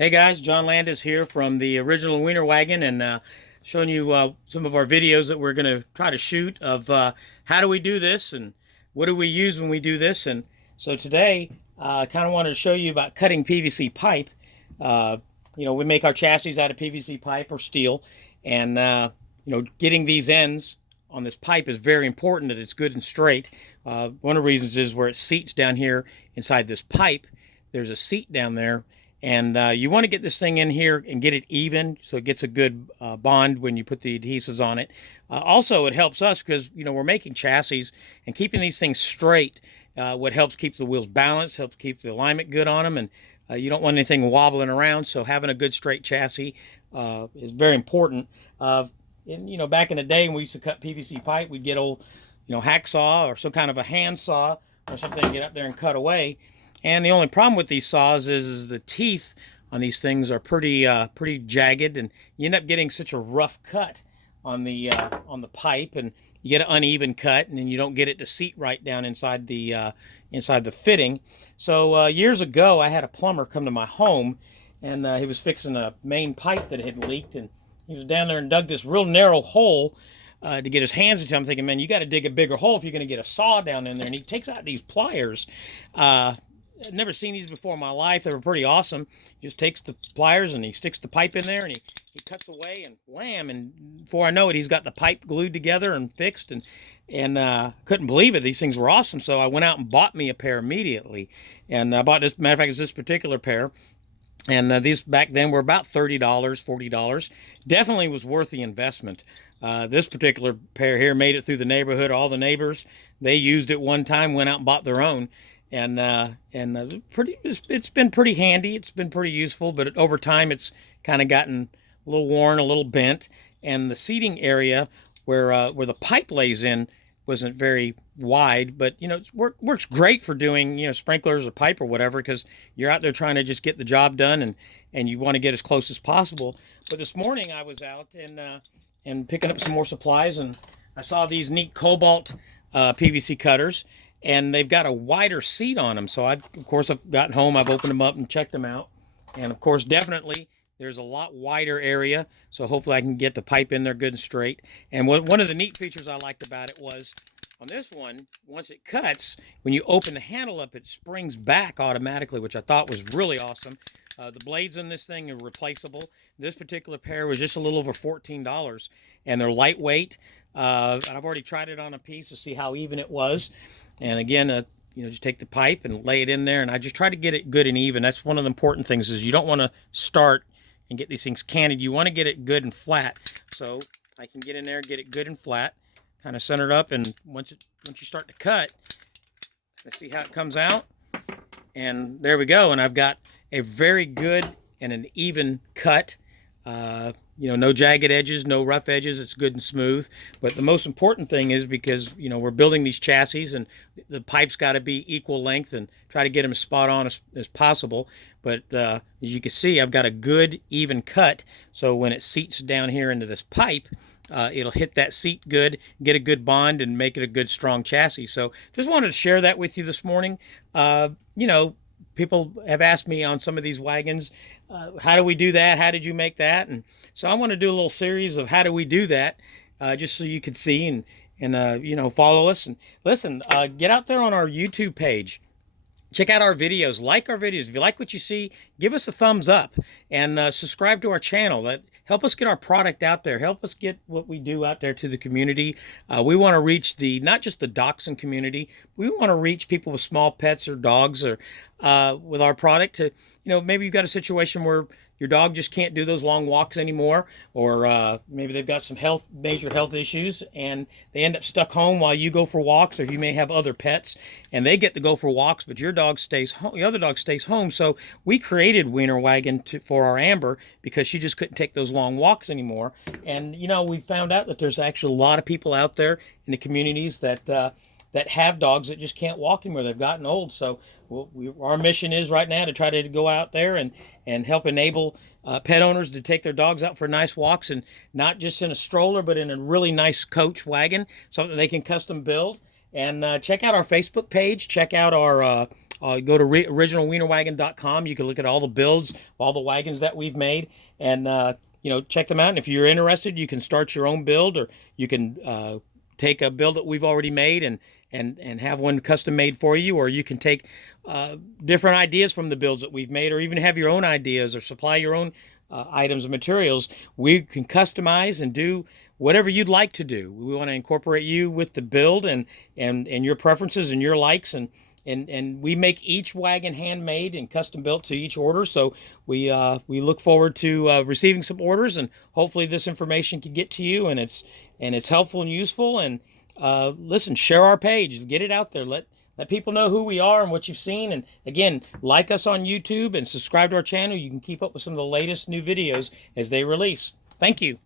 Hey guys, John Landis here from the original Wiener Wagon, and showing you some of our videos that we're going to try to shoot of how do we do this and what do we use when we do this. And so today I kind of wanted to show you about cutting PVC pipe. Uh, we make our chassis out of PVC pipe or steel, and getting these ends on this pipe is very important that it's good and straight. One of the reasons is where it seats down here inside this pipe. There's a seat down there, and you want to get this thing in here and get it even so it gets a good bond when you put the adhesives on it. Also, it helps us because we're making chassis, and keeping these things straight what helps keep the wheels balanced, helps keep the alignment good on them, and you don't want anything wobbling around. So having a good straight chassis is very important. Back in the day when we used to cut PVC pipe, we'd get old hacksaw or some kind of a hand saw or something, get up there and cut away. And the only problem with these saws is the teeth on these things are pretty jagged, and you end up getting such a rough cut on the pipe, and you get an uneven cut, and then you don't get it to seat right down inside the fitting. So years ago, I had a plumber come to my home, and he was fixing a main pipe that had leaked, and he was down there and dug this real narrow hole to get his hands into. I'm thinking, man, you got to dig a bigger hole if you're going to get a saw down in there. And he takes out these pliers. I'd never seen these before in my life. They were pretty awesome. He just takes the pliers and he sticks the pipe in there, and he cuts away, and wham, and before I know it, he's got the pipe glued together and fixed, and couldn't believe it. These things were awesome. So I went out and bought me a pair immediately, and I bought this. Matter of fact, it's this particular pair. And these back then were about $30, $40. Definitely was worth the investment. This particular pair here made it through the neighborhood. All the neighbors, they used it one time, went out and bought their own. It's been pretty handy. It's been pretty useful, but over time it's kind of gotten a little worn, a little bent. And the seating area where the pipe lays in wasn't very wide, but it works great for doing sprinklers or pipe or whatever, because you're out there trying to just get the job done, and you want to get as close as possible. But this morning I was out and picking up some more supplies, and I saw these neat cobalt PVC cutters, and they've got a wider seat on them. So I've gotten home, I've opened them up and checked them out, and of course definitely there's a lot wider area, so hopefully I can get the pipe in there good and straight. And one of the neat features I liked about it was, on this one, once it cuts, when you open the handle up, it springs back automatically, which I thought was really awesome. The blades in this thing are replaceable. This particular pair was just a little over $14, and they're lightweight. And I've already tried it on a piece to see how even it was. And again, just take the pipe and lay it in there, and I just try to get it good and even. That's one of the important things, is you don't want to start and get these things canted. You want to get it good and flat. So I can get in there, get it good and flat, kind of centered up, and once you start to cut, let's see how it comes out. And there we go. And I've got a very good and an even cut. No jagged edges, no rough edges. It's good and smooth. But the most important thing is, because we're building these chassis, and the pipe's got to be equal length, and try to get them as spot on as possible. But as you can see, I've got a good even cut, so when it seats down here into this pipe, it'll hit that seat good, get a good bond, and make it a good strong chassis. So just wanted to share that with you this morning. People have asked me on some of these wagons, how do we do that? How did you make that? And so I want to do a little series of how do we do that, just so you could see and follow us. And listen, get out there on our YouTube page. Check out our videos, like our videos. If you like what you see, give us a thumbs up, and subscribe to our channel. That help us get our product out there. Help us get what we do out there to the community. We want to reach not just the dachshund community. We want to reach people with small pets or dogs, or with our product. To maybe you've got a situation where your dog just can't do those long walks anymore, or maybe they've got some major health issues, and they end up stuck home while you go for walks, or you may have other pets and they get to go for walks, but your dog stays home, the other dog stays home. So we created Wiener Wagon for our Amber, because she just couldn't take those long walks anymore. And we found out that there's actually a lot of people out there in the communities that have dogs that just can't walk anymore. They've gotten old. So our mission is right now to try to go out there and help enable pet owners to take their dogs out for nice walks, and not just in a stroller, but in a really nice coach wagon, something they can custom build. And check out our Facebook page. Check out our Go to originalwienerwagon.com. You can look at all the builds, all the wagons that we've made, and check them out. And if you're interested, you can start your own build, or you can take a build that we've already made and have one custom made for you, or you can take different ideas from the builds that we've made, or even have your own ideas or supply your own items and materials. We can customize and do whatever you'd like to do. We want to incorporate you with the build and your preferences and your likes, and we make each wagon handmade and custom built to each order. So we look forward to receiving some orders, and hopefully this information can get to you, and it's helpful and useful. And listen, share our page, get it out there, let people know who we are and what you've seen. And again, like us on YouTube and subscribe to our channel. You can keep up with some of the latest new videos as they release. Thank you.